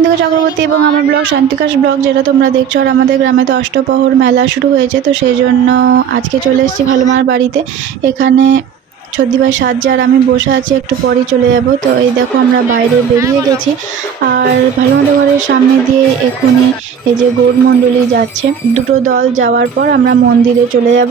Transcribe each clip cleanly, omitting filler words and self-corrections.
শান্তিকা চক্রবর্তী এবং আমার blog শান্তিকাস blog, যেটা তোমরা দেখছো। আর আমাদের গ্রামে তো অষ্টপ্রহর মেলা শুরু হয়েছে, তো সেই জন্য আজকে চলে এসেছি ভালোমার বাড়িতে। এখানে ছদ্দিভাই সাজছে আর আমি বসে আছি, একটু পরেই চলে যাব। তো এই দেখো আমরা বাইরে বেরিয়ে গেছি, আর ভালোমাদের ঘরের সামনে দিয়ে এখনই এই যে গৌরমণ্ডলী যাচ্ছে। দুটো দল যাওয়ার পর আমরা মন্দিরে চলে যাব।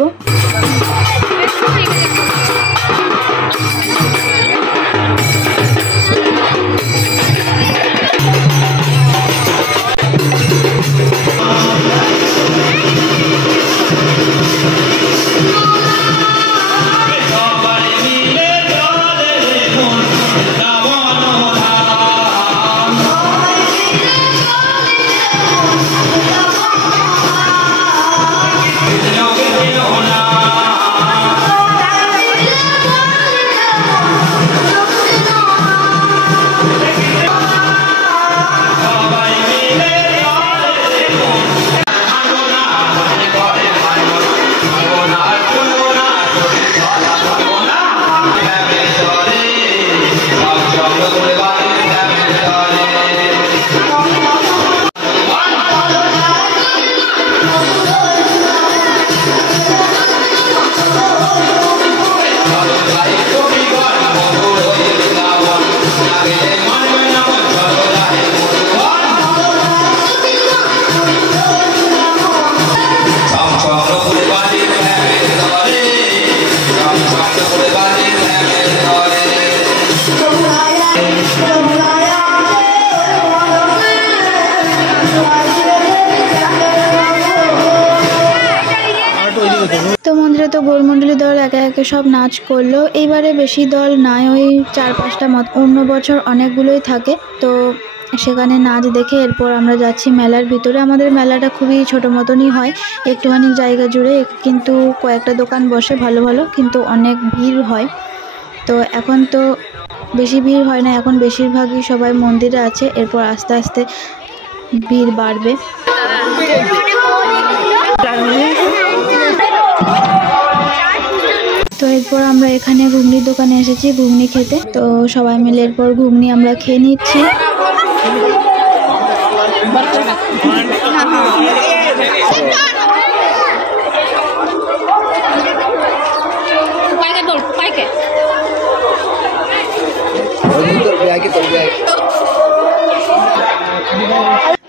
তো মন্দিরে তো গৌরমণ্ডলী দল একে একে সব নাচ করলো। এইবারে বেশি দল নাই, ওই 4-5টা মত। অন্য বছর অনেকগুলোই থাকে, তো সেখানে নাচ দেখে এরপর আমরা যাচ্ছি মেলার ভিতরে। আমাদের মেলাটা খুবই ছোট মতনই হয়, একটুখানি জায়গা জুড়ে, কিন্তু কয়েকটা দোকান বসে ভালো ভালো, কিন্তু অনেক ভিড় হয়। তো এখন তো বেশি ভিড় হয় না, এখন বেশিরভাগই সবাই মন্দিরে আছে, এরপর আস্তে আস্তে ভিড় বাড়বে। তো এরপর আমরা এখানে ঘুগনির দোকানে এসেছি ঘুগনি খেতে। তো সবাই মিলে এরপর ঘুগনি আমরা খেয়ে নিচ্ছি।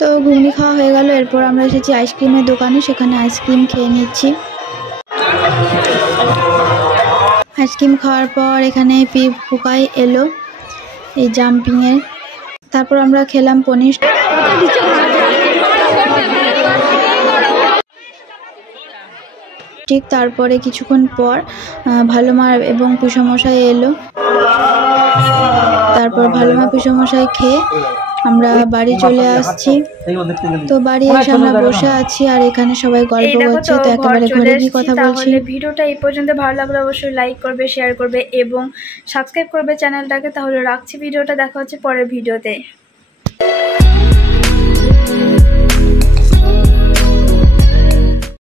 তো ঘুগনি খাওয়া হয়ে গেল, এরপর আমরা এসেছি আইসক্রিমের দোকানে, সেখানে আইসক্রিম খেয়ে নিচ্ছি। আইসক্রিম খাওয়ার পর এখানে পোকাই এলো এই জাম্পিংয়ের। তারপর আমরা খেলাম পনির। ঠিক তারপরে কিছুক্ষণ পর ভালোমা এবং পিসমশাই এলো। তারপর ভালোমা পিসমশাই খেয়ে আমরা বাড়ি চলে আসছি। তো বাড়ি এসে আমরা বসে আছি আর এখানে সবাই গল্প করছে। তো একেবারে ঘরে গিয়ে কথা বলছি। ভিডিওটা এই পর্যন্ত ভালো লাগলে অবশ্যই লাইক করবে, শেয়ার করবে এবং সাবস্ক্রাইব করবে চ্যানেলটাকে। তাহলে রাখছি ভিডিওটা, দেখা হচ্ছে পরের ভিডিওতে।